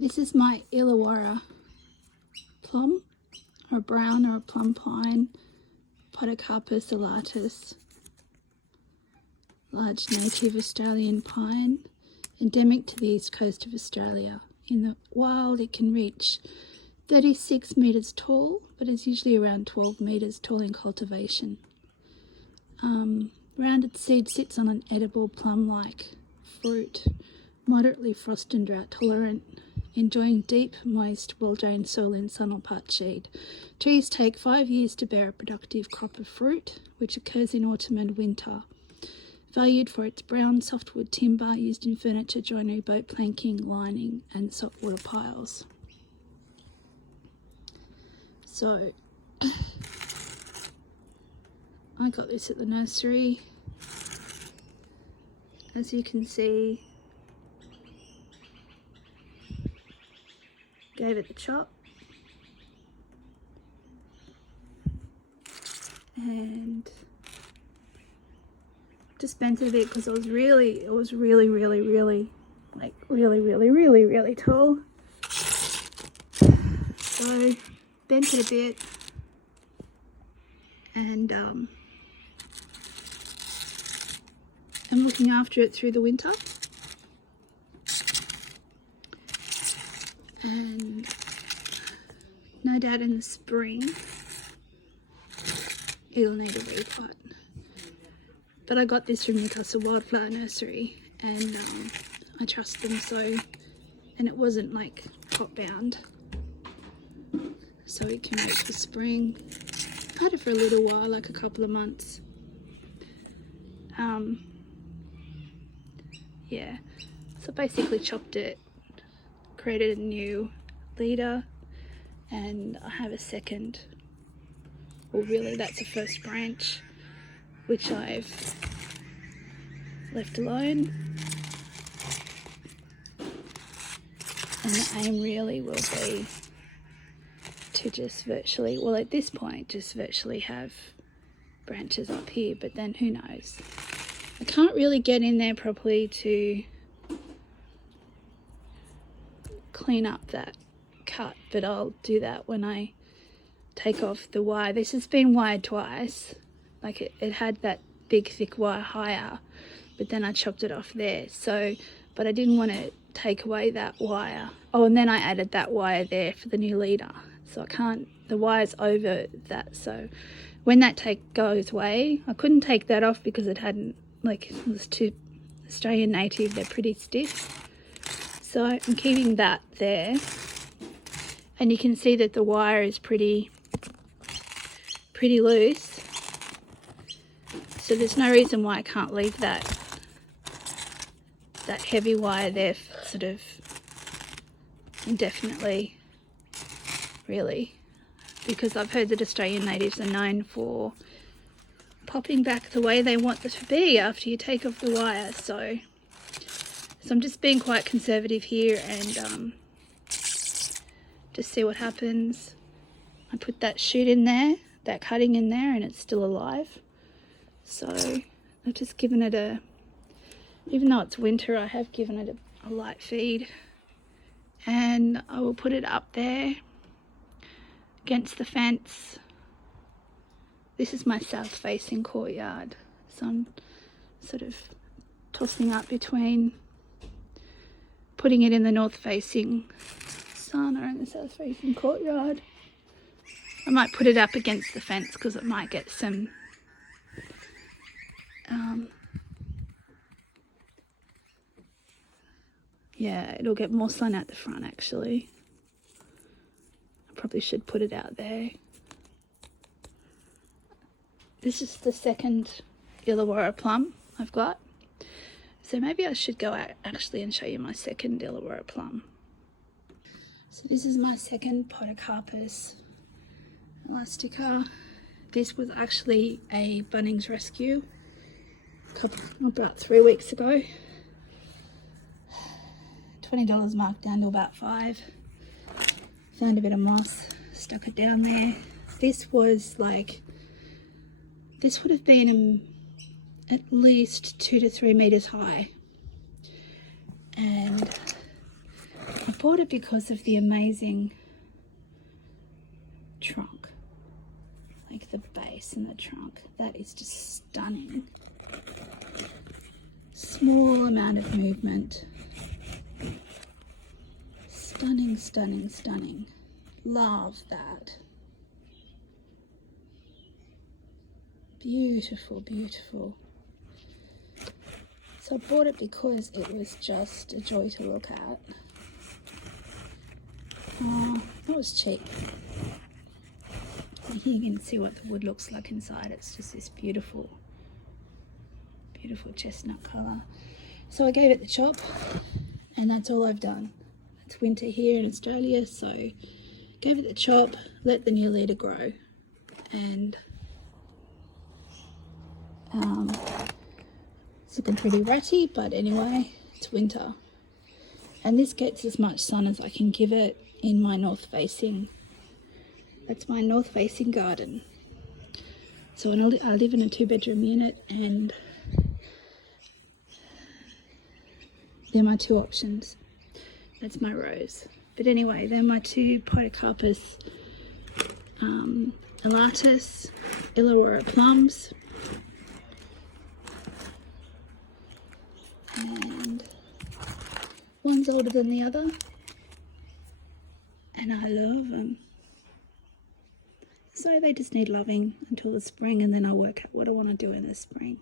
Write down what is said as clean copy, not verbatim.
This is my Illawarra plum, or a brown or a plum pine, Podocarpus elatus, large native Australian pine, endemic to the east coast of Australia. In the wild it can reach 36 metres tall, but it's usually around 12 metres tall in cultivation. Rounded seed sits on an edible plum-like fruit, moderately frost and drought tolerant, enjoying deep, moist, well-drained soil in sun or part shade. Trees take 5 years to bear a productive crop of fruit, which occurs in autumn and winter. Valued for its brown softwood timber used in furniture, joinery, boat planking, lining and saltwater piles. So I got this at the nursery. As you can see, gave it the chop, and just bent it a bit because it was really tall. So bent it a bit, and I'm looking after it through the winter. And no doubt in the spring it'll need a repot. But I got this from Newcastle Wildflower Nursery, and I trust them, so, and it wasn't like pot bound, so it can wait for spring. I had it for a little while, like a couple of months. Yeah, so basically chopped it, created a new leader, and I have a second, well really that's a first branch, which I've left alone, and the aim really will be to just virtually, well at this point just virtually have branches up here, but then who knows. I can't really get in there properly to clean up that cut, but I'll do that when I take off the wire. This has been wired twice, like it had that big thick wire higher, but then I chopped it off there, so, but I didn't want to take away that wire. Oh, and then I added that wire there for the new leader, so I can't, the wire's over that, so when that goes away, I couldn't take that off because it hadn't, like, it was too Australian native, they're pretty stiff. So I'm keeping that there, and you can see that the wire is pretty loose, so there's no reason why I can't leave that heavy wire there sort of indefinitely, really, because I've heard that Australian natives are known for popping back the way they want it to be after you take off the wire. So I'm just being quite conservative here, and just see what happens. I put that shoot in there, that cutting in there, and it's still alive. So I've just given it a, even though it's winter, I have given it a light feed, and I will put it up there against the fence. This is my south facing courtyard, so I'm sort of tossing up between putting it in the north facing sauna and the south facing courtyard. I might put it up against the fence because it might get some yeah, it'll get more sun at the front actually. I probably should put it out there. This is the second Illawarra plum I've got, so maybe I should go out actually and show you my second Illawarra plum. So this is my second Podocarpus elastica. This was actually a Bunnings rescue about 3 weeks ago. $20 marked down to about $5. Found a bit of moss, stuck it down there. This was like, this would have been at least 2 to 3 meters high, and I bought it because of the amazing trunk, like the base and the trunk. That is just stunning. Small amount of movement. Stunning, stunning, stunning. Love that. Beautiful, beautiful. So I bought it because it was just a joy to look at. Oh, that was cheap. Here you can see what the wood looks like inside. It's just this beautiful, beautiful chestnut colour. So I gave it the chop, and that's all I've done. It's winter here in Australia, so gave it the chop, let the new leader grow, and it's looking pretty ratty, but anyway, it's winter. And this gets as much sun as I can give it in my north facing. That's my north facing garden. So I live in a 2-bedroom unit, and they're my two options. That's my rose. But anyway, they're my two Podocarpus elatus Illawarra plums. And one's older than the other, and I love them. So they just need loving until the spring, and then I'll work out what I want to do in the spring.